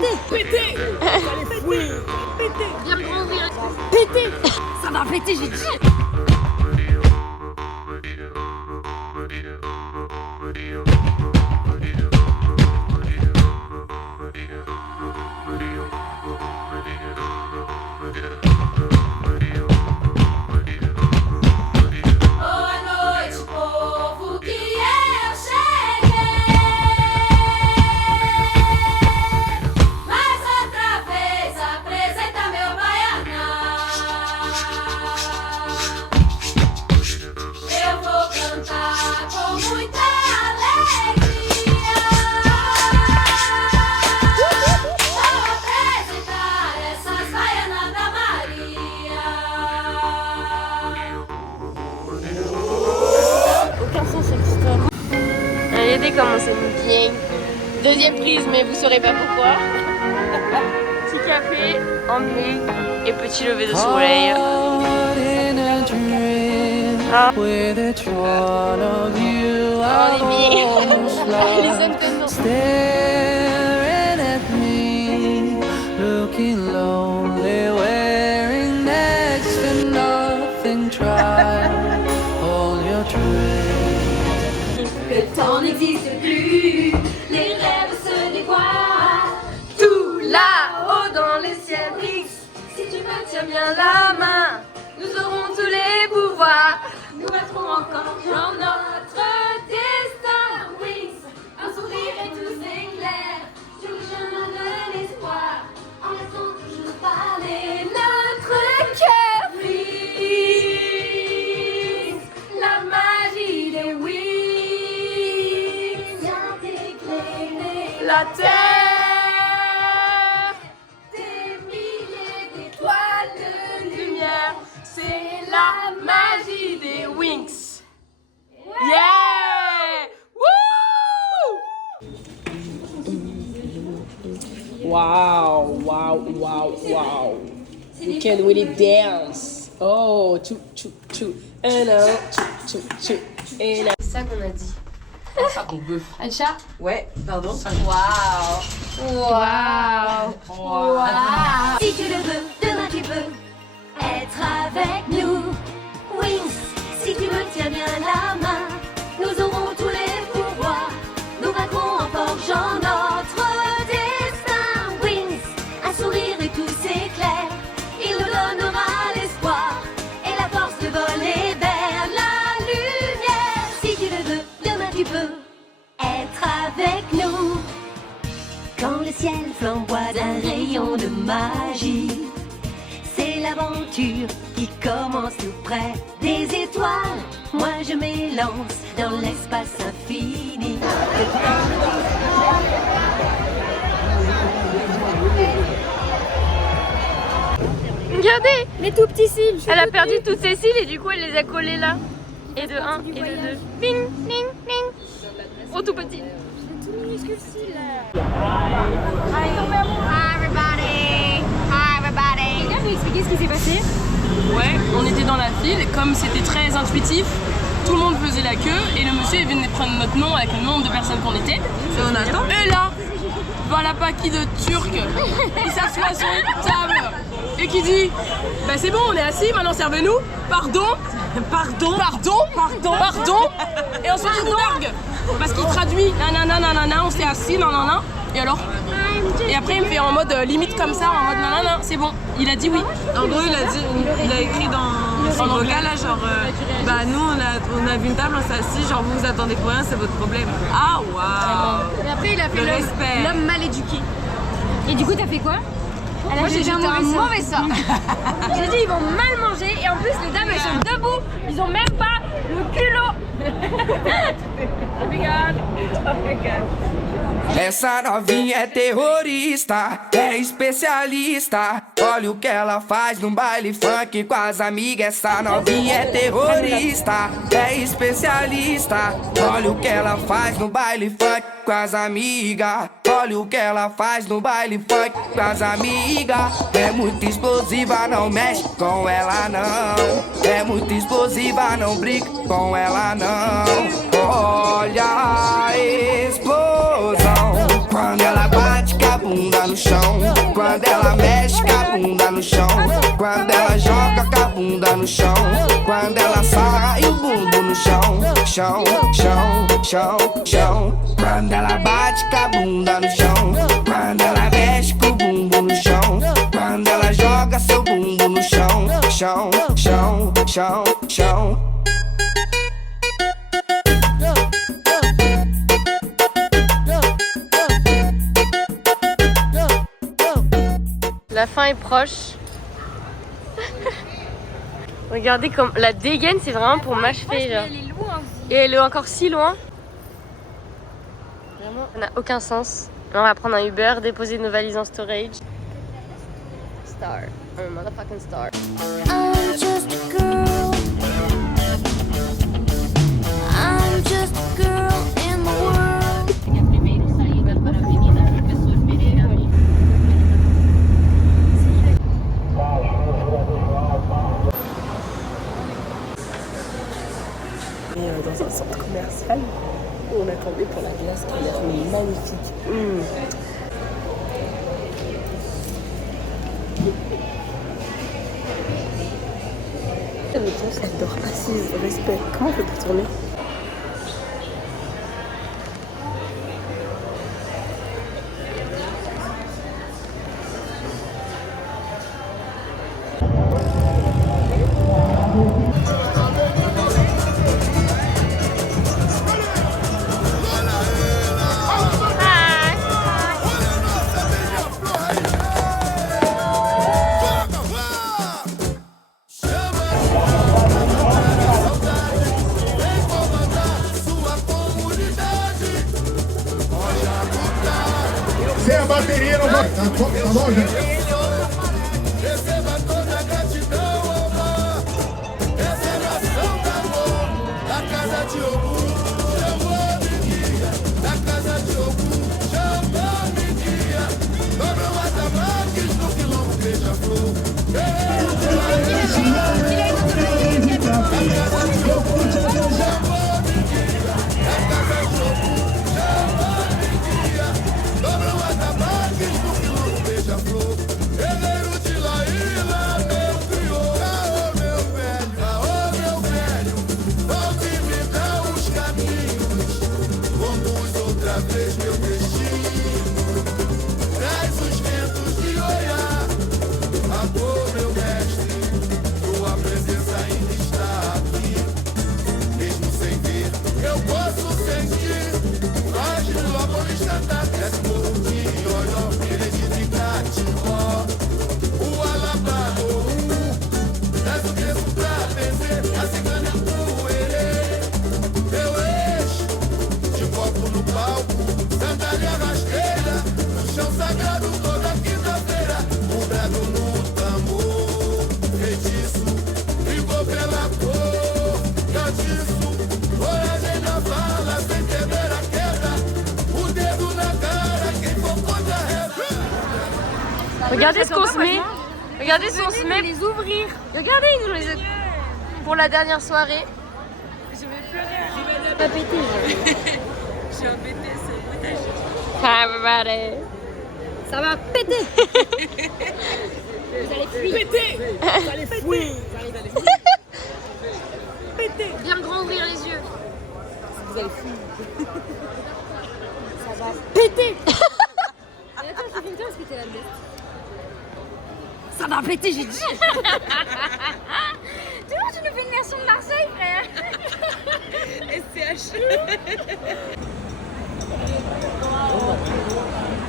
péter. Péter. Péter. Viens me grand ouvrir. Péter. Ça va péter, j'ai dit. Regardez comment c'est bien. Deuxième prise, mais vous saurez pas pourquoi. Petit café, emmené et petit lever de soleil. Ah. Oh, les bien. Les hommes Le temps n'existe plus, les rêves se dévoilent. Tout là-haut dans le ciel brille. Si tu me tiens bien la main, nous aurons tous les pouvoirs. Nous battrons encore dans notre destin. Wings, un sourire et tout s'éclaire sur le chemin de l'espoir. En laissant toujours parler notre cœur. Freeze, la magie des wings vient éclairer la terre. Des milliers d'étoiles de lumière, c'est la magie des Wings. Yeah! Woo! Wow, wow, wow, wow. You can really dance. Oh, chou, chou, chou. And chou, chou, chou. Et là. C'est ça qu'on a dit. Ça qu'on veut. Aïcha? Ouais, pardon. Waouh! Waouh! Waouh! Si tu le veux, demain tu peux être avec nous. Wings, si tu me tiens bien la main, nous aurons tous les pouvoirs. Nous vaincrons en forgeant notre destin. Wings, un sourire et tout s'éclaire. Il nous donnera l'espoir et la force de voler vers la lumière. Si tu le veux, demain tu peux être avec nous. Quand le ciel flamboie d'un rayon de magie, c'est l'aventure qui commence tout près des étoiles. Moi je m'élance dans l'espace infini. Regardez! Les tout petits cils. Elle a perdu toutes ses cils et du coup elle les a collés là. Et de 1 et de 2. Bing, bing, bing. Oh tout petit. Tout minuscule cils là. Hi everybody! Hi everybody! Viens nous expliquer ce qui s'est passé. Ouais, on était dans la file et comme c'était très intuitif, tout le monde faisait la queue et le monsieur est venu prendre notre nom avec le nombre de personnes qu'on était. Et on attend. Et là, voilà Paki de Turc qui s'assoit sur une table et qui dit bah c'est bon, on est assis, maintenant servez-nous. Pardon. Et ensuite il nous largue parce qu'il traduit nanana nanana, on s'est assis nanana. Et alors? Et après il me fait en mode limite comme ça, en mode nanana, c'est bon, il a dit oui. En gros, il a écrit dans son vocal là, genre, bah nous on a vu une table, on s'est assis, genre vous vous attendez pour rien, c'est votre problème. Ah waouh! Et après il a fait Le respect. l'homme mal éduqué. Et du coup t'as fait quoi? Moi j'ai jeté un mauvais sort. J'ai dit ils vont mal manger et en plus les dames elles sont debout. Ils ont même pas le culot. Essa novinha é terrorista, é especialista. Olha o que ela faz num baile funk com as amigas. Essa novinha é terrorista, é especialista. Olha o que ela faz no baile funk com as amigas. Olha o que ela faz no baile funk com as amigas. É muito explosiva, não mexe com ela não. É muito explosiva, não brinca com ela não. Olha a explosão quando ela bate com a bunda no chão. Quando ela mexe com a bunda no chão. Quando ela joga com a bunda no chão. Quando ela sarra e o bumbum no chão. Chão, chão, chão, chão. Quando ela bate com a bunda no chão. Quando ela mexe com o bumbum no chão. Quando ela joga seu bumbum no chão. Chão, chão, chão, chão. La fin est proche. Regardez comme la dégaine, c'est vraiment pour m'achever. Et elle est encore si loin. Vraiment, ça n'a aucun sens. On va prendre un Uber, déposer nos valises en storage. Star, un motherfucking star. I'm just a girl. I'm just a girl in the world. Dans un centre commercial où on attendait pour la glace qui a l'air magnifique. Le temps, ça dort assise, respect. Comment on peut tourner? Sem a bateria não vai. Tá bom, gente? Receba toda a gratidão, amor. Essa é a nação da amor. Da casa de Ogum, chamou a menina. Da casa de Ogum, chamou a menina. Dobra o atabaques no quilombo beija-flor. Da casa de Ogum, chamou a menina. Da casa de Ogum, chamou a menina. Dobra o atabaques no quilombo beija-flor. Herdeiro de Laíla, meu crioulo. Aô, meu velho, volte e me dá os caminhos. Conduz outra vez meu destino. Traz os ventos de olhar. Amor, meu mestre, tua presença ainda está aqui. Mesmo sem ver, eu posso sentir. Faz no amor instantâneo. Desce morro de Ioió, Pirede de Catimó. O Alabado, traz o preço pra vencer. A cigana é poerê. Meu eixo, de copo no palco. Sandália rasteira, no chão sagrado toda quinta-feira. Um brado no tambor, feitiço, brigou pela cor. Catiço, coragem na fala, sem temer a queda. O dedo na cara, quem for contra reza. Regardez ce qu'on se met. Regardez ce qu'on se met. Les ouvrir. Regardez, ils nous les pour la dernière soirée. Je vais pleurer. Je vais pas péter. J'ai un BT, c'est brutage. Ça va péter. Vous allez fuir. Péter. Vous allez fuir. Péter. Bien grand ouvrir les yeux. Vous allez fuir. Ça va péter. Attends, je filme toi parce que t'es là-dedans. Ça va péter, j'ai dit. Tu vois, tu nous fais une version de Marseille, frère. SCH.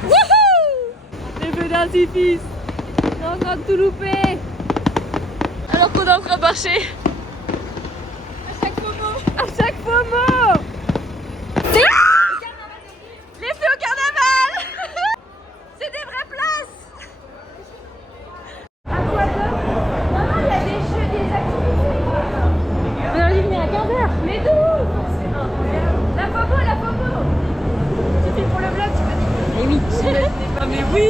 Wouhou! Les feux d'artifice. On est en train de tout louper. Alors qu'on est en train de marcher. À chaque FOMO. Les feux au carnaval. C'est des vraies places. À quoi d'autre? Maman, il y a des jeux, des activités. On a dit venir à 15h. Mais d'où? La FOMO. C'était pour le vlog, tu peux dire. Eh oui. Ah mais oui.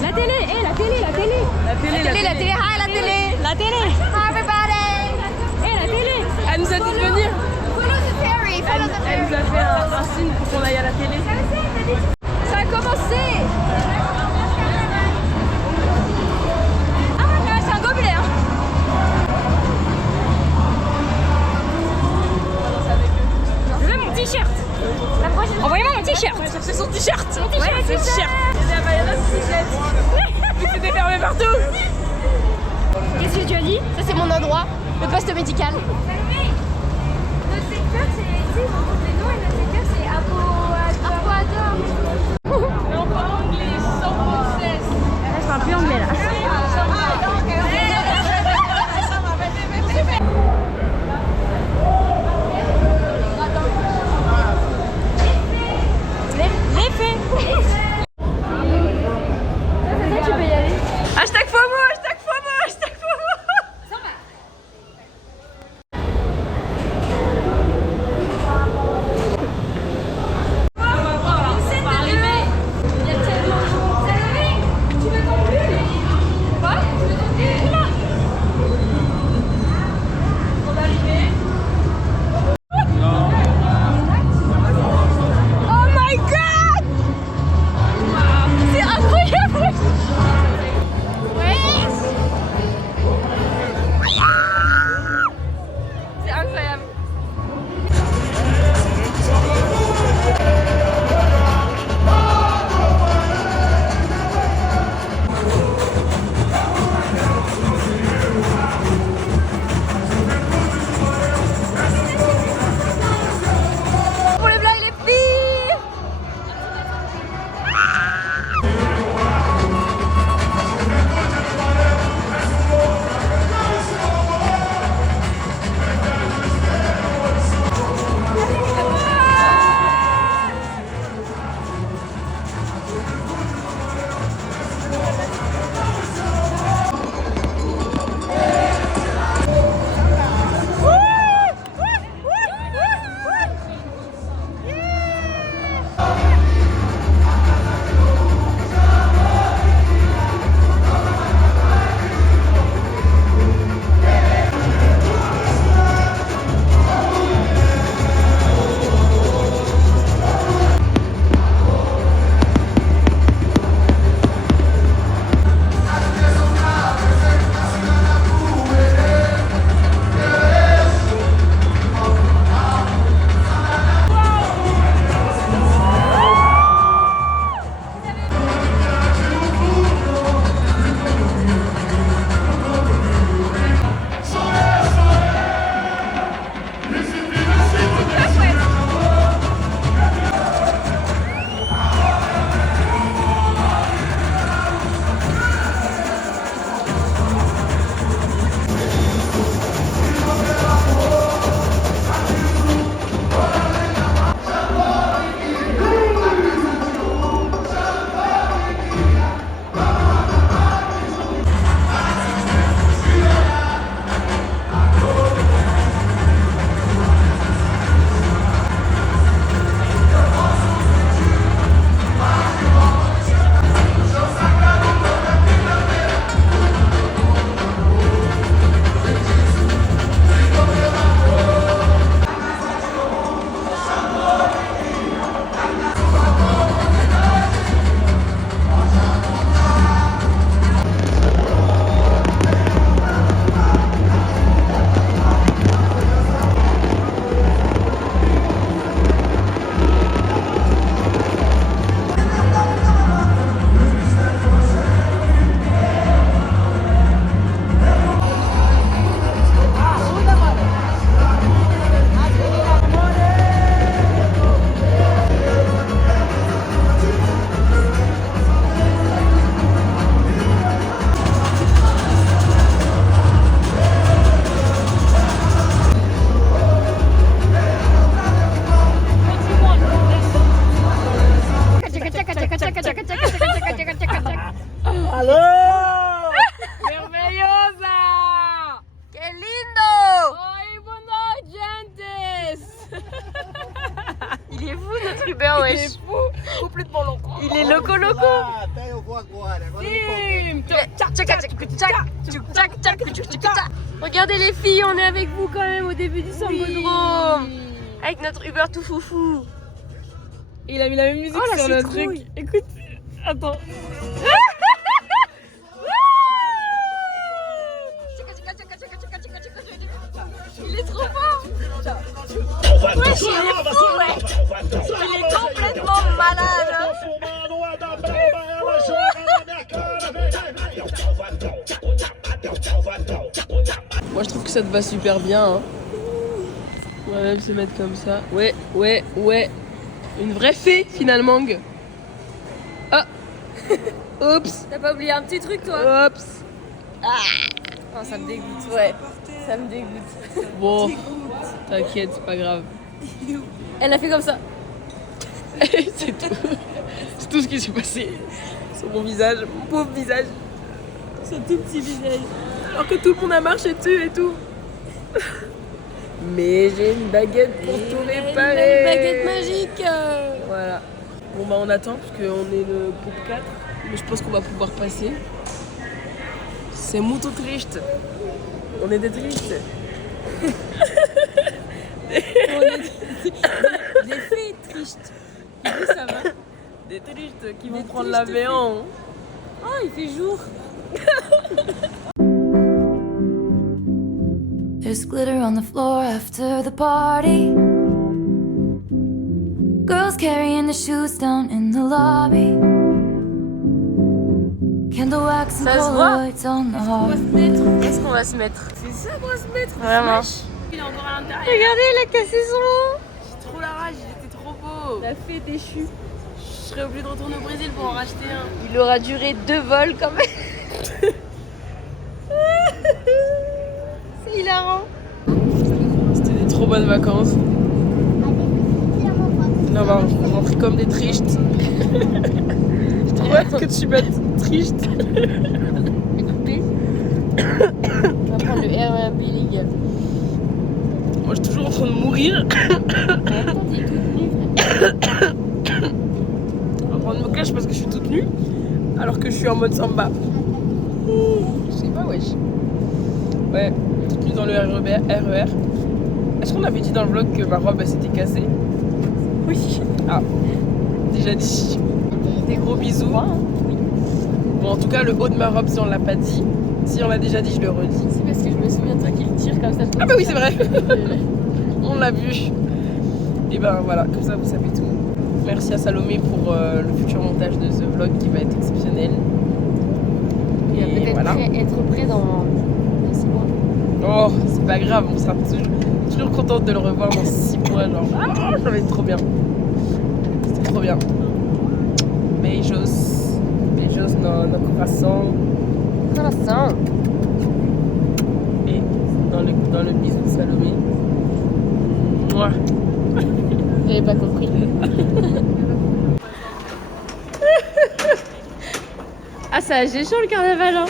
La télé, la télé. La télé. Hi, la télé. Hi, everybody. La télé. Elle nous a dit de venir. Follow the ferry. Elle nous a fait un signe pour qu'on aille à la télé. Ça a commencé. Ah ouais, c'est un gobelet hein. Je veux mon t-shirt. Envoyez-moi mon t-shirt. C'est son t-shirt. Mon t-shirt. Ouais, c'est le t-shirt. Mais c'était fermé partout. Qu'est-ce que tu as dit? Ça c'est mon endroit, le poste médical. Notre secteur c'est, tu sais, on compte les noms et notre secteur c'est Apoador. Mais on parle anglais, sans process. Je parle plus anglais là. L'effet. C'est ça, tu peux y aller. Hashtag FOMO, hashtag FOMO, hashtag FOMO. Uber, wesh. Il est fou, complètement loco. Il est loco. Até eu vou agora. Agora eu Regardez les filles, on est avec vous quand même au début du Sambodrome. Avec notre Uber tout foufou. Et il a mis la même musique Oh, la sur le citrouille. truc. Écoute, attends. Il est trop fort. Wesh, il est fou, ouais. Il est complètement malade. Moi je trouve que ça te va super bien. Hein. On va même se mettre comme ça. Ouais, ouais, ouais. Une vraie fée finalement. Ah. Oups. T'as pas oublié un petit truc, toi? Oups. Oh, ça me dégoûte. Ouais, ça me dégoûte. Bon, t'inquiète, c'est pas grave. Elle a fait comme ça. C'est tout. C'est tout ce qui s'est passé sur mon visage, mon pauvre visage. Ce tout petit visage. Alors que tout le monde a marché dessus et tout. Mais j'ai une baguette pour tout réparer. Une baguette magique. Voilà. Bon bah on attend parce qu'on est le groupe 4. Mais je pense qu'on va pouvoir passer. C'est muito triste. On est des tristes. Des filles tristes. Du coup, ça va. Des tristes qui vont Des prendre tristes l'avion. Oh, il fait jour. There's glitter on the floor after the party. Girls carrying the shoes down in the lobby. Candle wax and Ça se voit. Polaroids on the heart. Qu'est-ce qu'on va se mettre? C'est ça qu'on va se mettre. Vraiment. Il est encore à l'intérieur. Regardez, il a cassé son lot. J'ai trop la rage, il était trop beau. La fée déchue. Je serais obligée de retourner au Brésil pour en racheter un. Il aura duré 2 vols quand même. C'est hilarant. C'était des trop bonnes vacances. Non, bah, on rentrait comme des tristes. J'ai trop hâte que tu battes triste. Écoutez, on va prendre le Airbnb, les gars. Moi, je suis toujours en train de mourir. On va prendre mon cache parce que je suis toute nue. Alors que je suis en mode samba. Je sais pas, wesh. Ouais, toute nue dans le RER. Est-ce qu'on avait dit dans le vlog que ma robe elle s'était cassée? Oui. Ah, déjà dit. Des gros bisous. Bon, en tout cas, le haut de ma robe, si on l'a pas dit. Si on l'a déjà dit, je le redis. C'est parce que je me souviens de toi qui le tire comme ça. Ah bah oui, c'est vrai. On l'a vu. Et ben voilà, comme ça, vous savez tout. Merci à Salomé pour le futur montage de ce vlog qui va être exceptionnel. Il va peut-être voilà. être prêt dans 6 mois. Oh, c'est pas grave, on sera toujours contente de le revoir dans 6 mois. Genre, ah, ça va être trop bien. C'est trop bien. Beijos. Beijos no coração. Coração. Et dans le bisou de Salomé. Mouah. J'avais pas compris. Ah, ça a géchant le carnaval, hein.